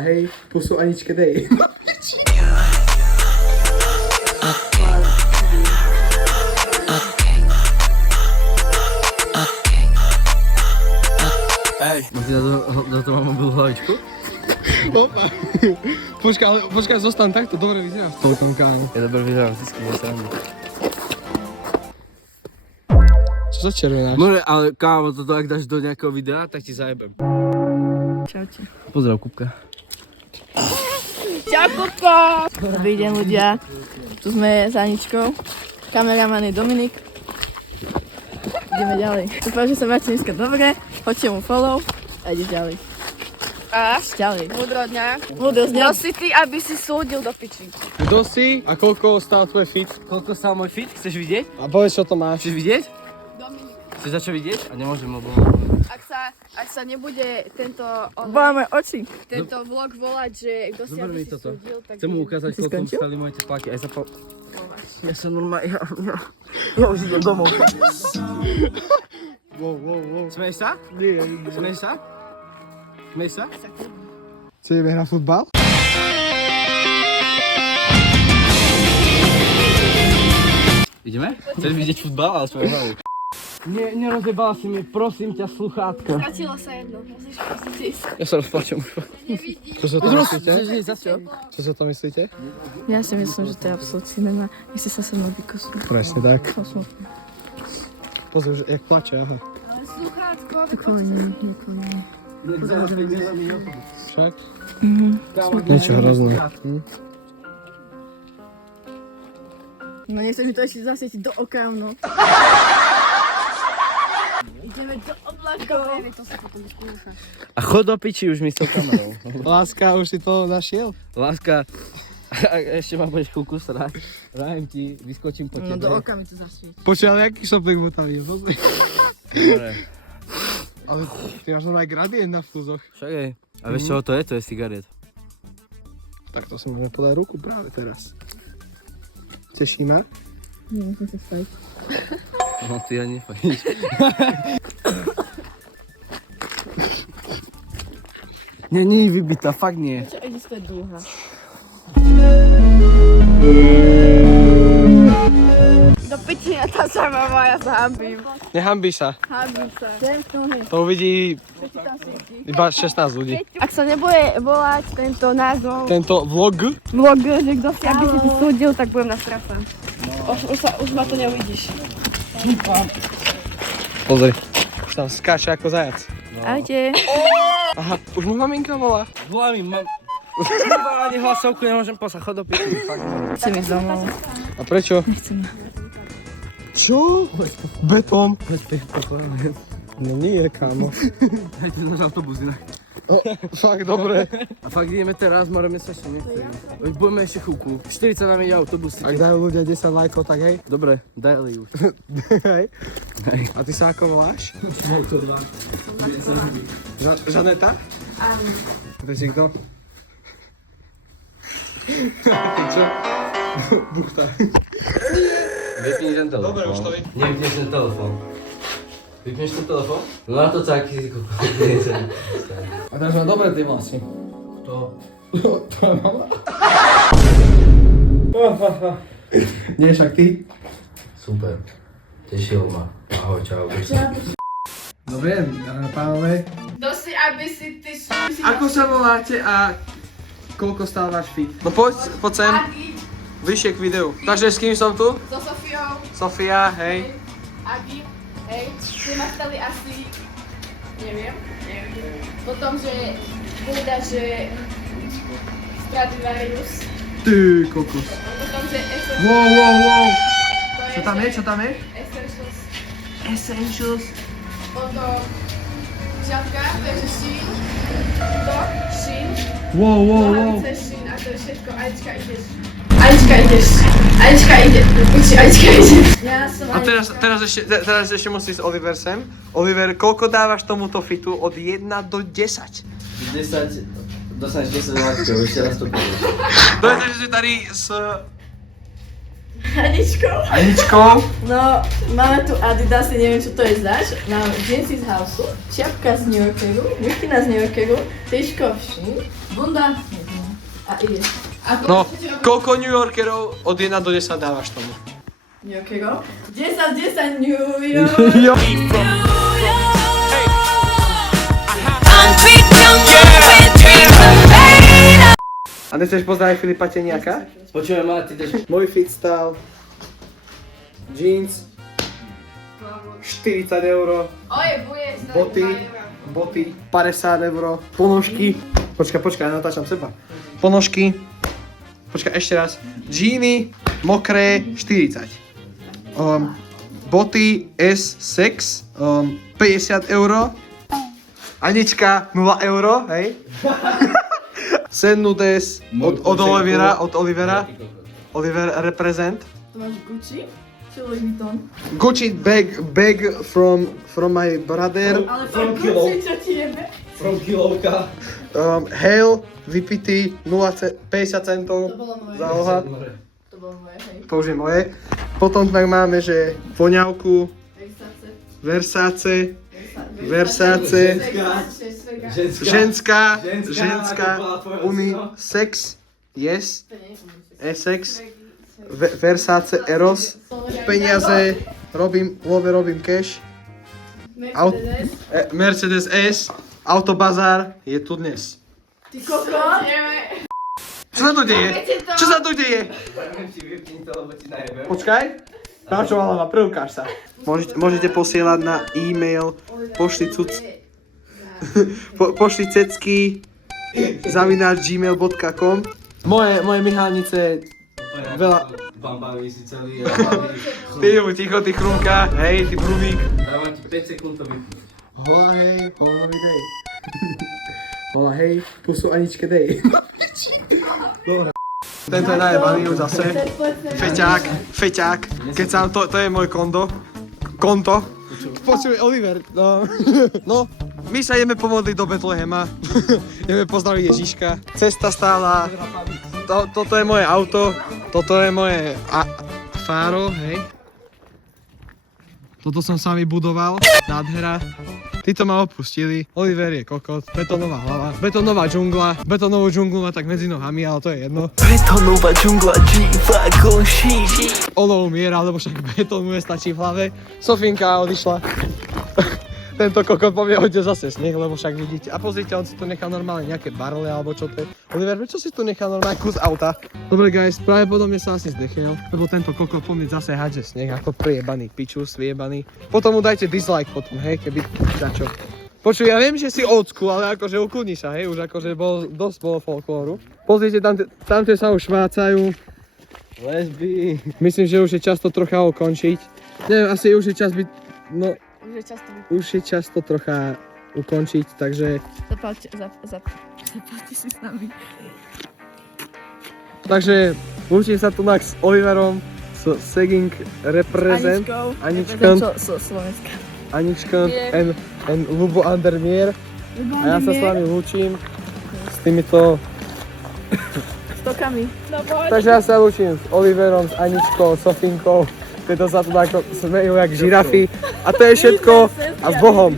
hej, pusu Aničke dej. Máte do toho mobil hlavičku? Opa. Počkaj, zostaň takto, dobre vyzeráš. To tam kámo. Ja dobre vyzerám, vždycky nie sám. Čo sa červenáš? More, ale kámo, toto ak dáš do nejakého videa, tak ti zajebem. Čaute. Pozdrav, Kupka. Čau, Kupko! Dobrý deň, ľudia. Tu sme s Aničkou. Kameraman je Dominik. Ideme ďalej. Dúfam, že sa máte dneska dobre. Hoďte mu follow a ideš ďalej. A Ďalej. múdro dňa. Múdro Kto dňa. si ty, aby si súdil do piči? Kto si a koľko stál tvoj fit? Koľko stál môj fit? Chceš vidieť? A povedz, čo to máš. Chceš vidieť? Dominik. Chceš za čo vidieť? A nemôžem, lebo... Ak sa nebude tento Báme oči. vlog volať, že kto si Zober aby mi si toto. súdil, tak Chcem mu ukázať, Si koľko skončil? stali moje tepláky. Aj zapal... Ja som normálne... Ja už idem domov. Wow. Smeješ sa? Nie. Smeješ sa? Smeješ sa? Chceme hrať futbal? Ideme? Chceš vidieť futbal, ale svoju hlavu. Nerozjebala si mi, prosím ťa, sluchátka. Stratilo sa jedno. Musíš ísť. Ja sa rozplačem. Čo sa to myslíte? Zase. Čo sa to myslíte? Ja si myslím, že to je absolút cinema. Nechce sa so mnou vykosnúť. Presne tak. Som smutná. Pozor, že jak plače, aha. Ale sluchátko, Nepojím. Však? Niečo hrozné. No nechceš mi to ešte zasvietiť do oka, no. Ideme do oblakov. to sa potom skúša. A chod do piči už mi s tou kamerou. Láska, už si to našiel? Láska, ak ešte ma budeš chvíľku srať, rájem ti, vyskočím po No tebe. do oka mi to zasvieti. Počuj, ale aký šopek mu tam je? Dobre. Ale ty máš aj gradient na fúzoch. Však aj. A vieš čo to je? To je cigaret. Tak to si môžeme podať ruku práve teraz. Teší ma? Nemôžem sa staviť. No ty ani nefajíš. Nie, vybitá, fakt nie. Čo existuje dlhá? Do piči, ja tá sama moja sa hambím. Nehambí sa. Hambím sa. To uvidí iba 16 ľudí. Ak sa nebude volať tento názov Tento vlog. vlog, že kto si aby si ty súdil, tak budem na strafe. Už ma to neuvidíš. Pozri. Tam skáče ako zajac. Ahojte. Aha, už mu maminka volá. Volá mi, mám... Nemám ani hlasovku, nemôžem poslať, chod do piči, fakt. Chcem ísť domov. A prečo? Nechcem. Čo? Betón. Poď, poď. No nie, kámo. Daj tu náš autobus inak. Fakt, dobre. A fakt ideme teraz, Marome sa ešte nechce. Už budeme ešte chvíľku. 40 nám ide autobus. Ak dajú ľudia 10 lajkov, tak hej. Dobre, dali už. Hej. Hej. A ty sa ako voláš? Žaneta? Áno. To si kto? Čo? Buchta. Vypni ten telefón. Dobre, už to vypni. Nevypneš ten telefón. Vypneš ten telefón? No na to aký si kúpil. A teraz má dobré tie vlasy. Kto? Tvoja mama? Nie, však ty? Super. Tešil ma. Ahoj, čau. Dobre, pánové. Kto si, aby si ty súdil? Ako sa voláte a koľko stál váš fit? No poď sem. Agi, Bližšie k videu. Takže s kým som tu? so Sofiou. Sofia, hej. Agi, hej, ty ma stali asi, neviem. Potom, že Buda, že Stradivarius. Ty kokos. Potom, že Wow. to Čo tam je, čo tam je? Essentials. Essentials. Potom žiadka, to je že Shein. To, Shein. Wow. Nohavice Shein a to je všetko. Anička, ideš. Anička ide. Uči, Anička ide. Ja som A teraz ešte musí ísť Oliver sem. Oliver, koľko dávaš tomuto fitu od 1 do 10? 10, dostaneš 10 látkov, ešte raz to povedeš. Dovedete, že tady s Aničkou. Aničkou. No, máme tu Adidasy, neviem čo to je zač. Mám jeansy z Houseu, čiapka z New Yorkeru, mikina z New Yorkeru, tričko v Shein, bunda a ide. No, koľko New Yorkerov od 1 do 10 dávaš tomu? New Yorkerov? 10 z 10 New York. Jo. A nechceš pozdraviť Filipa Teniaka? Počujem ma, ty ideš. Môj fit style, jeans, 40 €, Oje, bude boty, 50 €, ponožky, počkaj, natáčam seba. Ponožky, počkaj, ešte raz, džíny, mokré, 40. Boty S6, 50 €. Anička, 0 €, hej? Sen Nudes od Olivera, Oliver represent. Tu máš Gucci, či Louis Vuitton. Gucci bag from my brother. Ale fakt Gucci, čo ti jebe? From kilovka. Hale, vypitý, 50 centov To bolo moje. záloha. To bolo moje, hej. To už je moje. Potom tak máme, že voňavku, Versace. Versace, Ženská. ženská, unisex, yes, Essex, Versace, Eros, peniaze, robím cash, Mercedes S, Autobazár je tu dnes. Ty koko? Čo sa tu deje? Čo sa tu deje? Počkaj. Načovala ma, preukáž sa. Môžete posielať na e-mail pošli cecky @gmail.com. Moje myhálnice veľa... Bambaví si celý. Ticho, ty chrumka, hej, ty brudík. Dávam ti 5 sekúnd to vypnúť. Hola hej, hola nový dej. Hola hej, pusu Aničke dej. Dobre. Tento je najebaný už zase. Feťák. Keď sa to je môj konto. Počuj, Oliver, no, my sa ideme pomodliť do Betlehema. Ideme pozdraviť Ježiška. Cesta stála, toto je moje auto, toto je moje fáro, hej. Toto som sám vybudoval, nádhera. Títo ma opustili, Oliver je kokot, betónová hlava, betónová džungla, betónovú džunglu má tak medzi nohami, ale to je jedno. Betónová džungla, G-Wagon, Ono umiera, lebo však betón mu nestačí v hlave. Sofinka odišla. Tento kokot po mne hodil zase sneh, lebo však vidíte. A pozrite, on si tu nechal normálne nejaké barle, alebo čo to je. Oliver, prečo si tu nechal normálne kus auta? Dobre guys, pravdepodobne sa asi zdechnel, lebo tento kokot po mne zase hádže sneh, ako priebaný pičus, vyjebaný. Potom mu dajte dislike potom, hej, keby začo. Počuj, ja viem, že si old school, ale akože ukludni sa, hej, už akože dosť bolo folklóru. Pozrite, tamte sa už švácajú. Lesby. Myslím, že už je čas to trocha ukončiť. Neviem, asi už je čas byť, no... Už je čas to trocha ukončiť, takže... Zapálte si s nami. Takže lúčim sa tu s Oliverom, s Seging Represent, Aničkom, Slovenska. Aničkom and Lubo Andermier. A ja sa s vami lúčim s týmito... Stokami. Takže ja sa lúčim s Oliverom, s Aničkou, Sofinkou. Tieto sa tu takto smejú jak žirafy. A to je všetko a s Bohom.